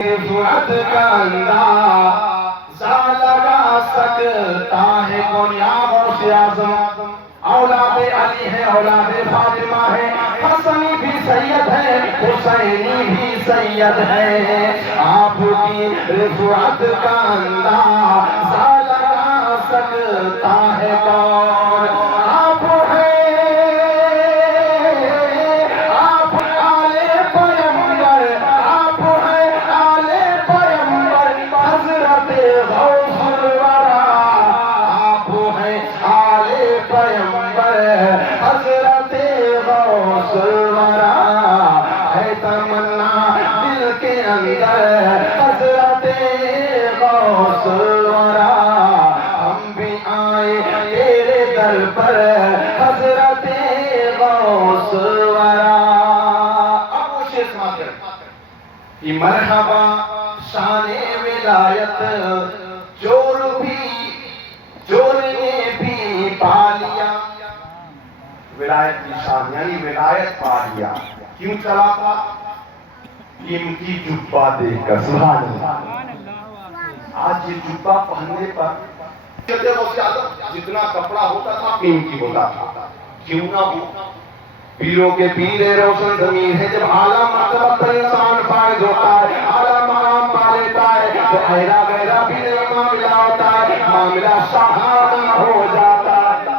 رفعت کا اندازہ لگا سکتا ہے کون یا غوث اعظم؟ اولاد علی ہے، اولاد فاطمہ ہے، حسنی بھی سید ہے، حسینی بھی سید ہے، آپ کی رفعت کا اندازہ لگا سکتا ہے کون؟ آپ آل پیغمبر، آپ ہیں آل پیغمبر، حضرت غوث الورا، آپ ہیں آل پیغمبر، حضرت غوث الورا، ہے تمنا دل کے اندر حضرت غوث الورا، ہم بھی آئے تیرے در پر حضرت غوث الورا۔ اب وہ شعر سماتے ہیں کہ مرحبا شان ولایت، چور نے بھی پا لیا، ولایت کی شان یعنی ولایت پا لیا، کیوں چلا تھا؟ قیمتی جبہ دیکھ کر، سبحان اللہ۔ آج یہ جبہ پہننے پر جتنا کپڑا ہوتا تھا قیمتی ہوتا تھا، کیوں نہ ہو؟ پیروں کے پیر روشن ضمیر ہے، جب اعلیٰ مرتبہ پر انسان فائز ہوتا ہے، اعلیٰ مقام پا لیتا ہے، تو ایرا غیرہ بھی نہیں معاملہ ہوتا ہے، معاملہ شاہانہ ہو جاتا ہے،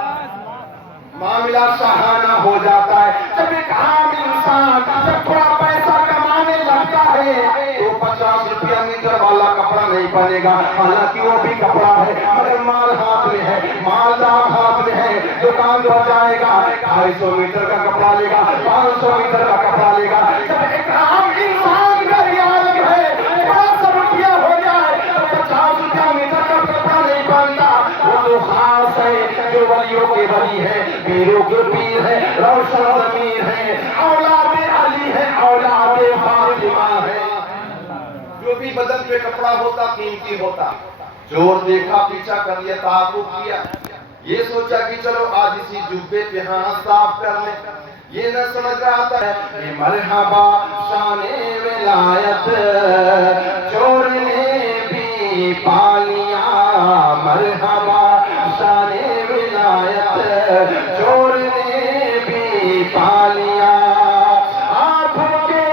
معاملہ شاہانہ ہو جاتا ہے۔ جب ایک عام انسان جب تھوڑا پیسہ کمانے لگتا ہے تو 50 روپیہ میٹر والا کپڑا نہیں پہنے گا، حالانکہ وہ بھی کپڑا ہے، مگر مال ہاتھ میں ہے، مال دام ہاتھ میں ہے، دکان پر جائے گا 250 میٹر کا کپڑا لے گا، 500 میٹر کا کپڑا لے گا۔ جب ایک عام انسان کا یہ عالم ہے، 500 روپیہ ہو جائے تو 50 روپیہ میٹر کا کپڑا نہیں پہنتا، وہ تو خاص ہے جو ولیوں کے ولی ہے، پیروں کے پیر ہے، روشن ضمیر ہے، اولاد علی ہے، اولاد فاطمہ ہے۔ جو بھی بدن پہ کپڑا ہوتا قیمتی ہوتا، چور دیکھا پیچھا کر لیا، تعاقب کیا، یہ سوچا کہ چلو آج اسی جبے پہ ہاتھ صاف کر لیں، یہ نہ سمجھ رہا تھا کہ مرحبا شان ولایت، چور نے بھی پا لیا، مرحبا شان ولایت، چور نے بھی پا لیا۔ آپ کے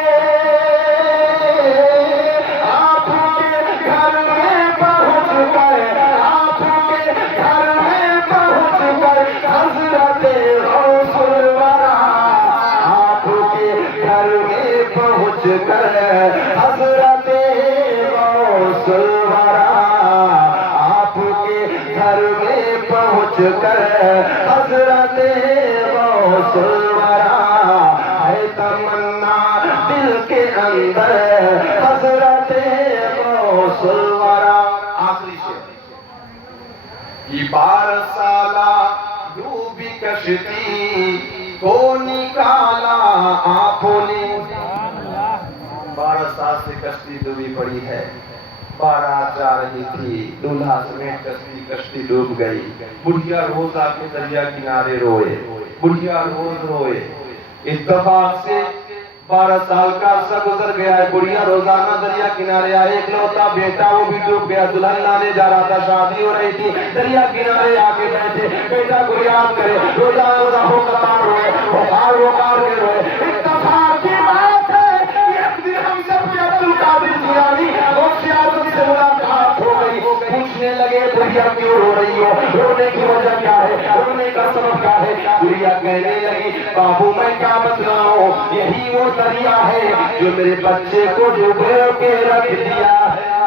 گھر میں پہنچ کر، آپ کے گھر میں پہنچ کر حضرت غوث الورا، آپ کے گھر میں پہنچ کر حضرت غوث الورا، آپ کے گھر میں پہنچ کر حضرت غوث الورا، ہے تمنا دل کے اندر حضرت غوث الورا۔ آخری شعر، یہ 12 سالہ ڈوبی کشتی کو نکالا آپ نے، 12 سال سے کشتی ڈوبی پڑی ہے، 12 جا رہی تھی، دولہا سمیت کشتی ڈوب گئی، بڑھیا روز آ کے دریا کنارے روئے، بڑھیا روز روئے، اتفاق سے 12 سال کا عرصہ گزر گیا ہے، بڑھیا روزانہ دریا کنارے آئے، ایک لوتا بیٹا وہ بھی ڈوب گیا، دلہن لانے جا رہا تھا، شادی ہو رہی تھی، دریا کنارے آ کے بیٹھے، بیٹا کو یاد کرے، روزانہ ہو قطار روئے، وقار کے روئے۔ اتفاق کی بات ہے کہ ایک دن ہم سب کے عبدالقادر جیلانی غوث اعظم سے ملاقات ہو گئی، پوچھنے لگے بڑھیا کیوں رو رہی ہو، رونے کی وجہ کیا ہے، رونے کا سبب کیا ہے؟ بڑھیا کہنے لگی بابو میں کیا بتلاؤں، یہی وہ دریا ہے جو میرے بچے کو ڈوبو کے رکھ دیا ہے۔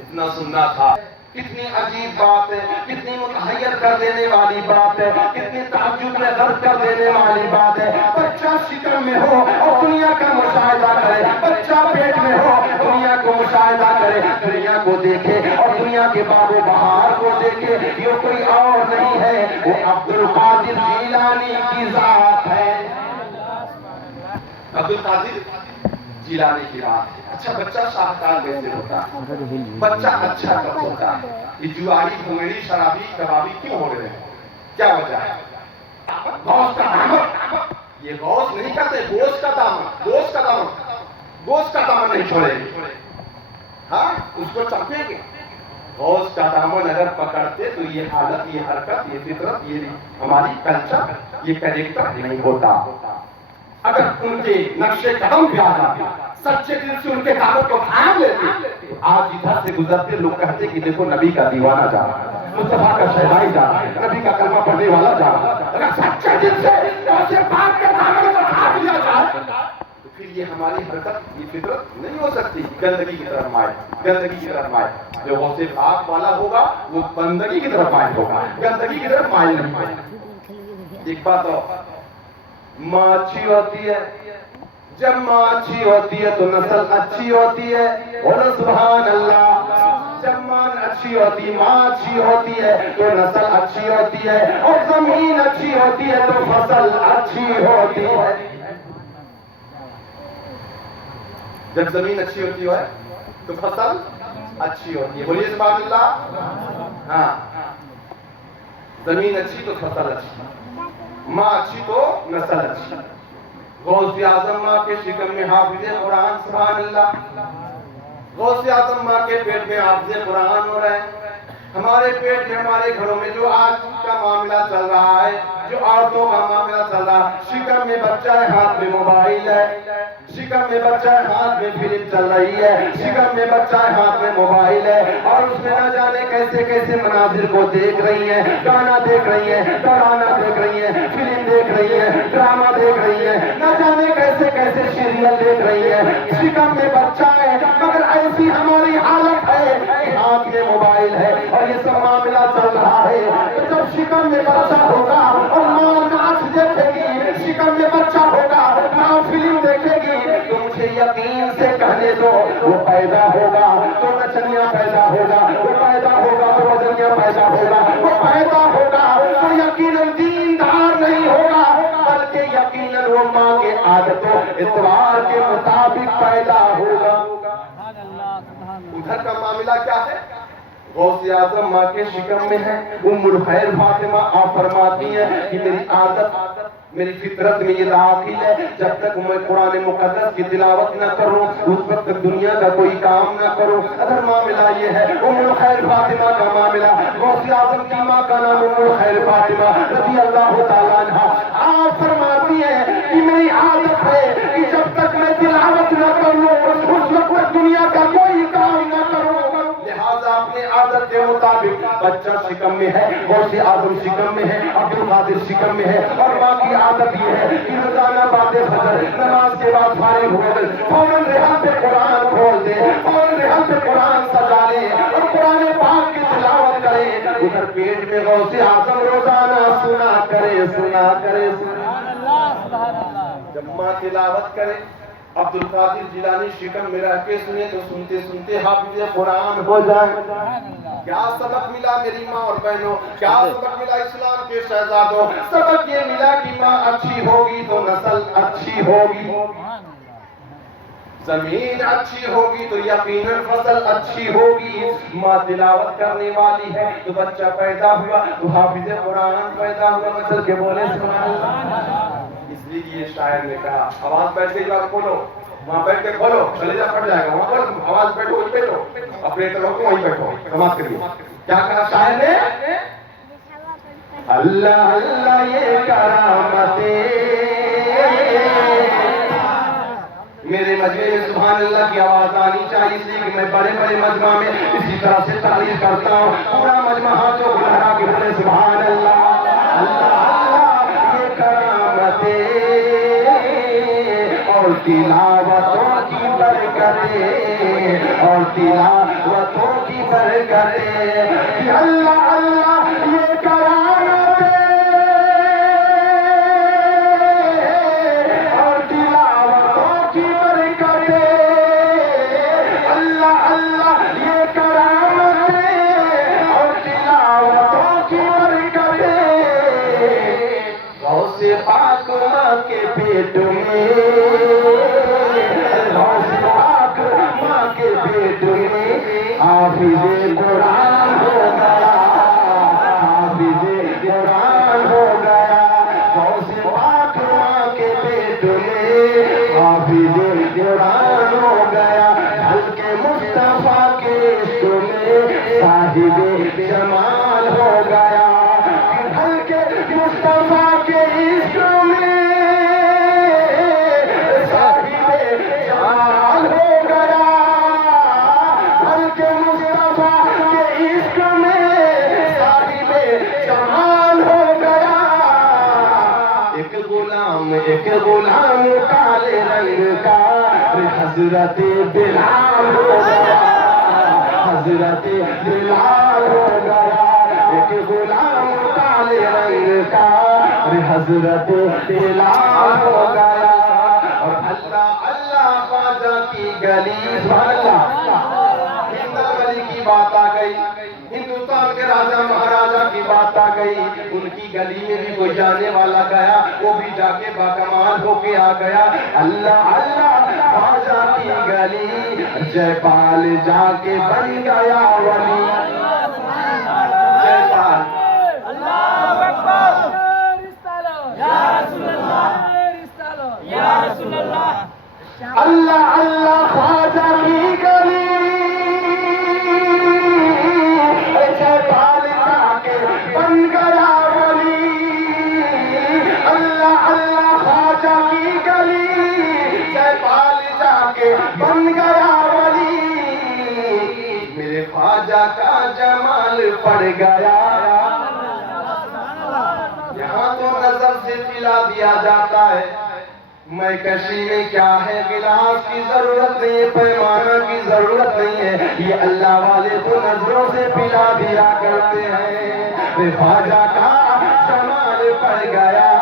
اتنا سننا تھا، کتنی عجیب بات ہے، کتنی متحیر کر دینے والی بات ہے، کتنی تعجب میں غرق کر دینے والی بات ہے۔ بچہ شکم میں ہو اور دنیا کا مشاہدہ کرے، بچہ پیٹ میں ہو دنیا کو مشاہدہ کرے، دنیا کو دیکھے اور دنیا کے باب و بہار کو دیکھے، یہ کوئی اور نہیں ہے، وہ عبدالقادر جیلانی کی ذات ہے، عبدالقادر جیلانی کی بات ہے۔ اچھا بچہ شاہکار کیسے ہوتا ہے؟ بچہ اچھا کب ہوتا ہے؟ یہ جواری بھنگڑی شرابی کبابی کیوں ہو رہے ہیں؟ کیا وجہ ہے؟ غوث کا دامن، یہ غوث نہیں کہتے، گوشت کا دامن، گوشت کا دامن، گوشت کا دامن نہیں چھوڑیں گے، ہاں اس کو چاپیں گے. گوشت کا دامن اگر پکڑتے تو یہ حالت، یہ حرکت، یہ فطرت، یہ ہماری کلچر، یہ کریکٹر نہیں ہوتا. اگر ان کے نقشے قدم پہ آ جاتے، سچے دل سے ان کے دعوت کو تھام لیتے، آج ادھر سے گزرتے لوگ کہتے کہ دیکھو نبی کا دیوانہ جا رہا ہے، مصطفیٰ کا شہبائی جا رہا ہے، نبی کا کلمہ پڑھنے والا جا رہا ہے. اگر سچے دل سے اسے پاک کے دامن کو تھام لیا جائے تو پھر یہ ہماری حرکت، یہ فطرت نہیں ہو سکتی گندگی کی طرف مائل، گندگی کی طرف مائل. جو غوث پاک والا ہوگا وہ بندگی کی طرف مائل ہوگا، گندگی کی طرف مائل نہیں ہوگا. ایک بات اور، ماں اچھی ہوتی ہے، جب ماں اچھی ہوتی ہے تو نسل اچھی ہوتی ہے. بولو سبحان اللہ. جب ماں اچھی ہوتی، ماں اچھی ہوتی ہے تو نسل اچھی ہوتی ہے، اور زمین اچھی ہوتی ہے تو فصل اچھی ہوتی ہے. جب زمین اچھی ہوتی ہے تو فصل اچھی ہوتی ہے. بولیے سبحان اللہ. ہاں، زمین اچھی تو فصل اچھی، ماں اچھی تو نسل اچھی. غوث اعظم ماں کے شکم میں حافظ قرآن، سبحان اللہ. غوث اعظم ماں کے پیٹ میں حافظ قرآن ہو رہے ہیں. ہمارے پیٹ میں، ہمارے گھروں میں جو آج کا معاملہ چل رہا ہے، جو عورتوں کا معاملہ چل رہا ہے، شکم میں بچہ ہے، ہاتھ میں موبائل ہے، شکم میں بچہ ہے، ہاتھ میں فلم چل رہی ہے، شکم میں بچہ ہے، ہاتھ میں موبائل ہے، اور اس میں نہ جانے کیسے کیسے مناظر کو دیکھ رہی ہیں، گانا دیکھ رہی ہیں، ترانہ دیکھ رہی ہیں، فلم دیکھ رہی ہیں، ڈرامہ دیکھ رہی ہیں، نہ جانے کیسے کیسے سیریل دیکھ رہی ہیں. شکم میں بچہ ہے، مگر ایسی ہماری حالت ہے کہ ہاتھ میں موبائل ہے اور یہ سب معاملہ چل رہا ہے. تو جب شکم میں بچہ ہوگا اور ماں ناچ دیکھے گی، شکم میں بچہ ہوگا، ماں فلم دیکھے گی، تو مجھے یقین سے کہنے دو وہ پیدا ہوگا تو نچنیا پیدا ہوگا، وہ پیدا ہوگا تو وزنیا پیدا ہوگا، وہ پیدا ہوگا تو یقیناً دیندار نہیں ہوگا، بلکہ یقیناً وہ ماں کے عادتوں اتوار کے مطابق پیدا ہوگا. ادھر کا معاملہ کیا ہے؟ غوث اعظم ماں کے شکم میں ہے. ام الخیر فاطمہ آپ فرماتی ہیں کہ میری عادت، میری فطرت میں یہ داخل ہے، جب تک میں قرآن مقدس کی تلاوت نہ کروں اس وقت تک دنیا کا کوئی کام نہ کروں. اگر معاملہ یہ ہے، ام الخیر فاطمہ کا معاملہ، غوث اعظم کی ماں کا نام ام الخیر فاطمہ رضی اللہ تعالیٰ عنہا، آپ فرماتی ہیں کہ میری عادت ہے کہ جب تک میں تلاوت نہ کروں اس وقت دنیا کا کوئی کام نہ کروں. لہذا اپنے عادت کے مطابق بچہ شکم میں ہے، غوث اعظم شکم میں ہے، عبد القادر شکم میں ہے، اور ماں کی عادت یہ ہے کہ روزانہ بعد فجر نماز کے بعد فارغ ہو کر فوراً رحم پہ قرآن کھول دے، فوراً رحم پہ قرآن سجا لے اور قرآن پاک کی تلاوت کرے. ادھر پیٹ میں غوث اعظم روزانہ سنا کرے، سنا کرے. جب ماں تلاوت کرے، عبد القادر جیلانی شکم میں رہ کے سنے تو سنتے سنتے حافظ قرآن ہو جائے. کیا سبق ملا میری ماں اور بہنوں؟ کیا سبق ملا اسلام کے شہزادوں؟ سبق یہ ملا کہ ماں اچھی ہوگی تو نسل اچھی ہوگی، زمین اچھی ہوگی تو یقیناً فصل اچھی ہوگی. ماں تلاوت کرنے والی ہے تو بچہ پیدا ہوا تو حافظ قرآن پیدا ہوا. مثل کے بولے سبحان اللہ. اس لیے یہ شاعر نے کہا، آواز بیٹھ گئی بات کھولو، وہاں بیٹھ کے کھولو، کلیجہ پھٹ جائے گا. وہاں پر آواز بیٹھو، وہیں بیٹھو، اپنے طرف کو وہیں بیٹھو، سماعت کریے. کیا کہا شاعر نے؟ اللہ اللہ یہ کرامتیں میرے مجمع میں سبحان اللہ کی آواز آنی چاہیے، اس لیے کہ میں بڑے بڑے مجمع میں اسی طرح سے تعریف کرتا ہوں. پورا مجمع ہاتھوں کو لہرا کے بولے سبحان اللہ. اللہ اللہ یہ کرامتیں اور تلاوتوں کی برکتیں، اور تلاوتوں کی برکتیں، کہ اللہ اللہ یہ کرامتیں اور تلاوتوں کی برکتیں، اللہ اللہ یہ کرامتیں اور تلاوتوں کی برکتیں. غوث پاک ماں کے پیٹ میں، غوث پاک ماں کے پیٹ میں حافظ قرآن ہو گیا، حافظ قرآن ہو گیا. غوث پاک ماں کے پیٹ میں حافظ قرآن صاحب جمال ہو گیا ہلکے مصطفیٰ کے عشق میں صاحب جمال ہو گیا ہلکے مصطفیٰ کے عشق میں صاحب جمال ہو گیا ایک غلام کالے رنگ کا حضرت بلال ہو گیا حضرت بلال ہو گیا ایک غلام کالے رنگ کا حضرت بلال ہو گیا اور اللہ اللہ خواجہ کی گلی ہندو گلی کی بات آ گئی ہندوستان کے راجہ مہاراجہ کی بات آ گئی ان کی گلی میں بھی کوئی جانے والا گیا وہ بھی جا کے باکمال ہو کے آ گیا اللہ اللہ خواجہ کی گلی جے پال جا کے بن گیا ولی جے پال اللہ اللہ خواجہ کی گلی بن گیا ولی اللہ اللہ خواجہ کی گلی جے پال جا کے بن گیا ولی میرے خواجہ کا جمال پڑ گیا یہاں تو نظر سے پلا دیا جاتا ہے میں کشی میں کیا ہے گلاس کی ضرورت نہیں ہے پیمانہ کی ضرورت نہیں ہے یہ اللہ والے تو نظروں سے پلا دیا کرتے ہیں میرے خواجہ کا جمال پڑ گیا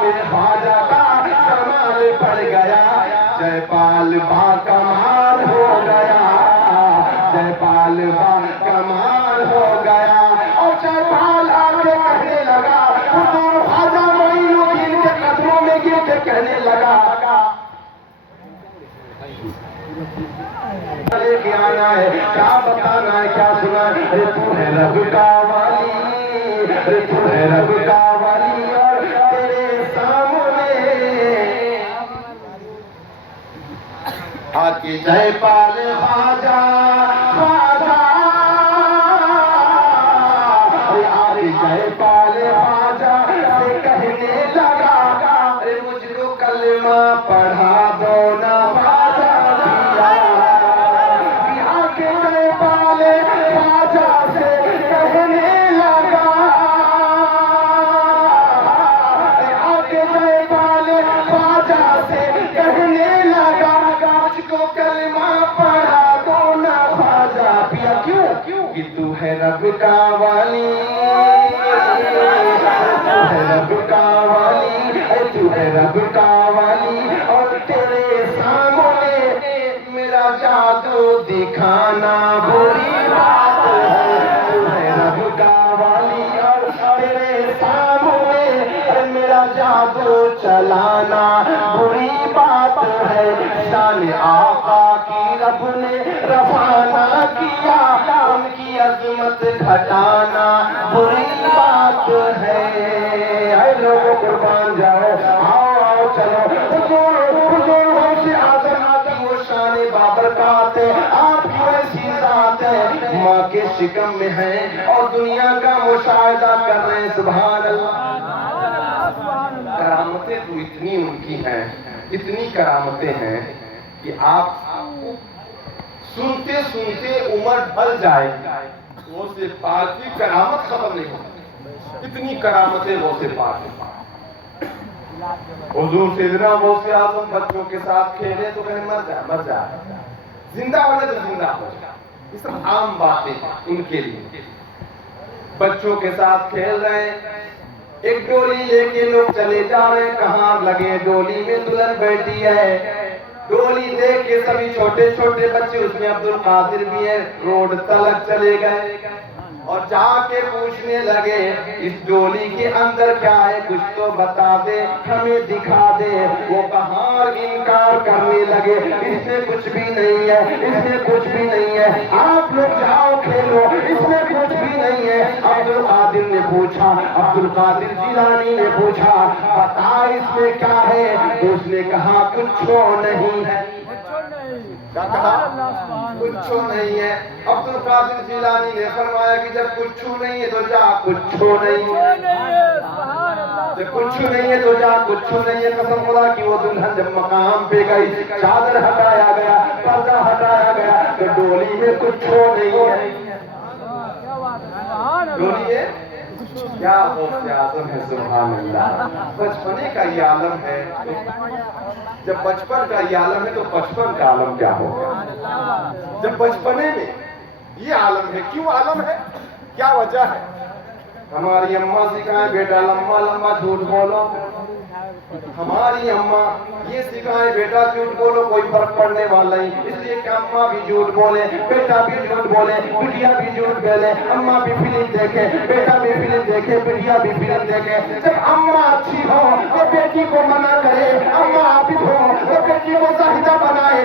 میرے خواجہ کا جمال پڑ گیا جے پال با کمال ہو گیا جے پال با کمال ہو گیا اور جے پال آگے کہنے لگا حضور خواجہ معین الدین کے قدموں میں گر کے کہنے لگا لے کے آنا ہے کیا بتانا ہے کیا سنا ہے تو ہے رب کا ولی تو ہے رب کا ولی اور تیرے سامنے آکے جے پال خواجہ خواجہ آکے جے پال خواجہ سے کہنے لگا مجھ کو کلمہ پڑھا دو نا کہ تو ہے رب کا ولی تو ہے رب کا ولی تو ہے رب کا ولی اور تیرے سامنے میرا جادو دکھانا بری بات ہے تو ہے رب کا ولی اور تیرے سامنے میرا جادو چلانا بری بات ہے شان آقا کی رب نے رفع نہ کیا ان کی عظمت گھٹانا بری بات ہے اے لوگوں قربان جاؤ آؤ چلو حضور غوث اعظم کی وہ شان بابرکات ہے آپ کی ویسی ذات ہے ماں کے شکم میں ہیں اور دنیا کا مشاہدہ کر رہے ہیں سبحان اللہ کرامتیں تو اتنی ان کی ہیں اتنی کرامتیں ہیں کہ آپ سنتے سنتے عمر ڈھل جائے وہ سے پاک کی کرامت ختم نہیں ہوتی اتنی کرامتیں وہ سے پاک حضور سیدنا غوث اعظم بچوں کے ساتھ کھیلے تو کہیں مر جا زندہ ہونے تو زندہ ہو جائے یہ سب عام باتیں ان کے لیے بچوں کے ساتھ کھیل رہے ہیں ایک ڈولی لے کے لوگ چلے جا رہے ہیں کہاں لگے ڈولی میں دلہن بیٹھی ہے ڈولی دیکھ کے سبھی چھوٹے چھوٹے بچے اس میں عبد القادر بھی ہے روڈ تلک چلے گئے اور جا کے پوچھنے لگے اس ڈولی کے اندر کیا ہے کچھ تو بتا دے ہمیں دکھا دے وہ کہاں انکار کرنے لگے اس میں کچھ بھی نہیں ہے اس میں کچھ بھی نہیں ہے آپ لوگ جاؤ کھیلو اس میں کچھ بھی نہیں ہے عبد القادر نے پوچھا عبد القادر جیلانی نے پوچھا بتا اس میں کیا ہے تو اس نے کہا کچھ نہیں ہے کیا کہا؟ کچھ نہیں ہے. عبد القادر جیلانی نے فرمایا کہ جب کچھ نہیں ہے تو جا کچھ نہیں ہے. جب کچھ نہیں ہے تو جا کچھ نہیں ہے. قسم خدا کی وہ دلہن جب مقام پہ گئی, چادر ہٹایا گیا, پردہ ہٹایا گیا, تو ڈولی میں کچھ نہیں ہے. ڈولی ہے کیا غوث اعظم ہے, سبحان اللہ. بچپنے کا یہ عالم ہے. جب بچپن کا یہ عالم ہے تو بچپن کا عالم کیا ہوگا؟ جب بچپنے میں یہ عالم ہے, کیوں عالم ہے, کیا وجہ ہے؟ ہماری اماں سکھائیں بیٹا لمبا لمبا جھوٹ بولو. ہماری اماں یہ سکھائیں بیٹا جھوٹ بولو, کوئی فرق پڑنے والا نہیں. اس لیے کہ اماں بھی جھوٹ بولے, بیٹا بھی جھوٹ بولے, بٹیا بھی جھوٹ بولے. اماں بھی فلم دیکھے, بیٹا بھی فلم دیکھے, بٹیا بھی فلم دیکھے. جب اماں اچھی ہو تو بیٹی کو منع کرے, اماں عابد ہو تو بیٹی کو زاہدہ بنائے,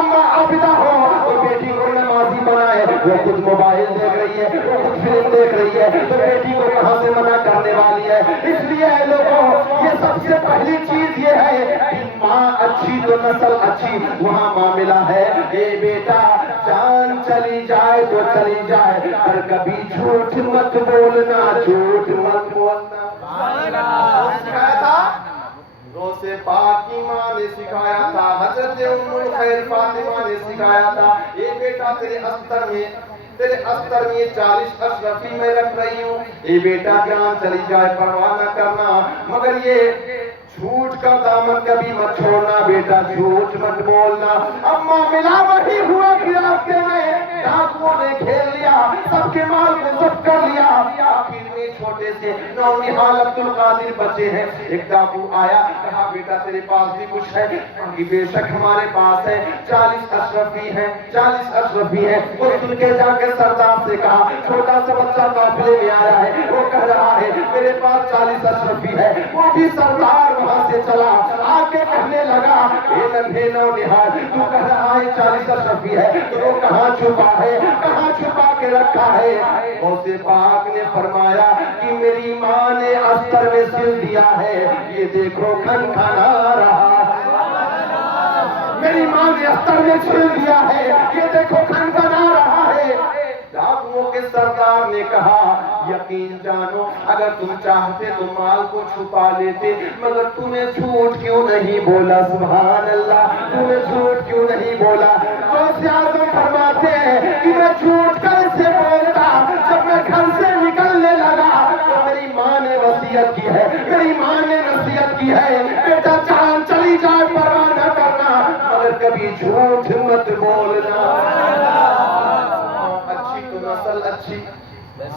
اماں عابدہ ہو تو بیٹی کو نمازی بنائے. وہ خود موبائل دیکھ رہی ہے, وہ خود فلم دیکھ رہی ہے, تو بیٹی کو کہاں سے منع کرنے والی ہے؟ اس لیے اے لوگوں, یہ سب سے پہلی چیز یہ ہے کہ ماں اچھی تو نسل اچھی. وہاں معاملہ ہے اے بیٹا جان چلی جائے تو چلی جائے, پر کبھی جھوٹ مت بولنا, جھوٹ مت بولنا. سکھایا تھا غوث پاک کی ماں نے سکھایا تھا, حضرت ام الخیر فاطمہ نے سکھایا تھا. اے بیٹا تیرے استر میں 40 اشرفی میں رکھ رہی ہوں, اے بیٹا جان چلی جائے پرواہ نہ کرنا, مگر یہ جھوٹ کا دامن کبھی مت چھوڑنا. بیٹا جھوٹ مت بولنا. اماں ملا وہی ہوا کہ راستے میں ڈاکوؤں نے گھیر لیا, سب کے مال کو ضبط کر لیا. آخر میں چھوٹے سے نونہال عبد القادر بچے ہیں. ایک ڈاکو آیا, کہا بیٹا تیرے پاس بھی کچھ ہے؟ کہ بے شک ہمارے پاس ہے, 40 اشرفی ہیں, 40 اشرفی ہیں. وہ سن کے جا کے سردار سے کہا, چھوٹا سا بچہ قافلے میں آیا ہے, وہ کہہ رہا ہے میرے پاس 40 اشرفی ہے. وہ بھی سردار وہاں سے چلا آ کے کہنے لگا, اے ننھے نونہال تو کہہ رہا ہے 40 اشرفی ہے, تو وہ کہاں چھپا ہے, کہاں چھپا کے رکھا ہے؟ غوث پاک نے فرمایا کہ میری ماں نے استر میں سل دیا ہے, یہ دیکھو کھن کھنا رہا. میری ماں نے استر میں سل دیا ہے, یہ دیکھو کھن کھنا رہا ہے. ڈاکوؤں کے سردار نے کہا, یقین جانو اگر تم چاہتے تو مال کو چھپا لیتے, مگر تم نے جھوٹ کیوں نہیں بولا؟ سبحان اللہ, تم نے جھوٹ کیوں نہیں بولا؟ غوث اعظم فرماتے ہیں کہ میں جھوٹ کیسے بولتا, جب میں گھر سے نکلنے لگا تو میری ماں نے وصیت کی ہے, میری ماں نے نصیحت کی ہے, بیٹا جان چلی جائے پرواہ نہ کرنا, مگر کبھی جھوٹ مت بولنا. اچھی تو نسل اچھی,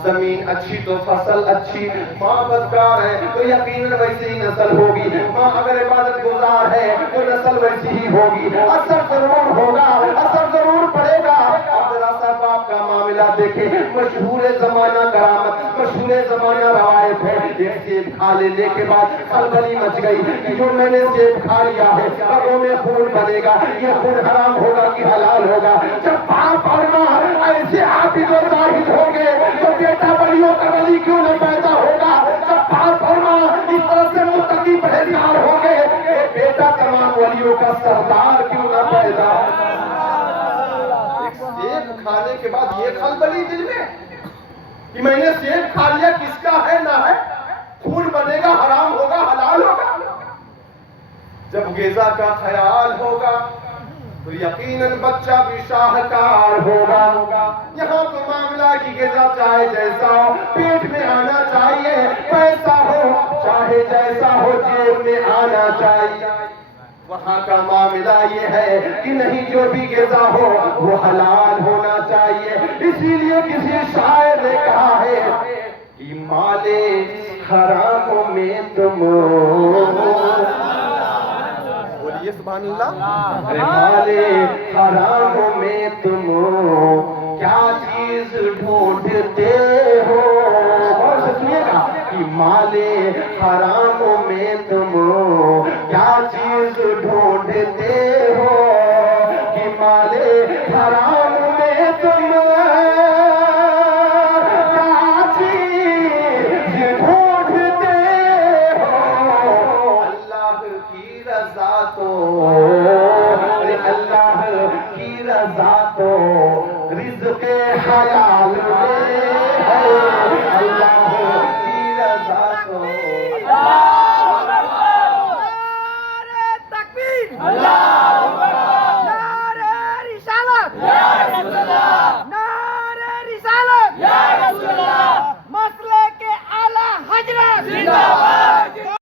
زمین اچھی تو فصل اچھی. ماں بدکار ہے تو یقیناً ویسی ہی نسل ہوگی. ماں اگر عبادت گزار ہے تو نسل ویسی ہی ہوگی. اثر ضرور ہوگا, اثر ضرور پڑے گا. اب ذرا سا باپ کا معاملہ دیکھیں, مشہور زمانہ کرامت, مشہور زمانہ روایت ہے. ایک سیب کھا لینے کے بعد خلبلی مچ گئی کہ جو میں نے سیب کھا لیا ہے رگوں میں خون بنے گا, یہ خون حرام ہوگا کہ حلال ہوگا؟ جب باپ اور ماں ایسے عابد و زاہد ہوں گے تو بیٹا ولیوں کا ولی کیوں نہ پیدا ہوگا؟ جب باپ اور ماں اس طرح سے متقی پرہیزگار ہوں گے تو بیٹا تمام ولیوں کا سردار کیوں نہ پیدا ہوگا؟ ایک سیب کھانے کے بعد یہ خلبلی دل میں کہ میں نے سیب کھا لیا, کس کا ہے نہ ہے, خون بنے گا, حرام ہوگا حلال ہوگا. جب غذا کا خیال ہوگا تو یقیناً بچہ بھی شاہکار ہوگا. یہاں تو معاملہ کی غذا چاہے جیسا ہو پیٹ میں آنا چاہیے, پیسہ ہو چاہے جیسا ہو جیب میں آنا چاہیے. وہاں کا معاملہ یہ ہے کہ نہیں, جو بھی غذا ہو وہ حلال ہونا چاہیے. اسی لیے کسی شاعر نے کہا ہے کہ مال حرام میں تم, بولیے سبحان اللہ, مال حرام میں تم کیا چیز ڈھونڈتے ہو. اور سنیے گا کہ مال حرام میں تم کیا چیز ڈھونڈتے ہو, کہ مال حرام میں تم کیا چیز ڈھونڈتے ہو. اللہ کی رضا تو, اللہ کی تو رزق حلال میں ہے اللہ کی رضا تو مسئلے کے اعلی حضرت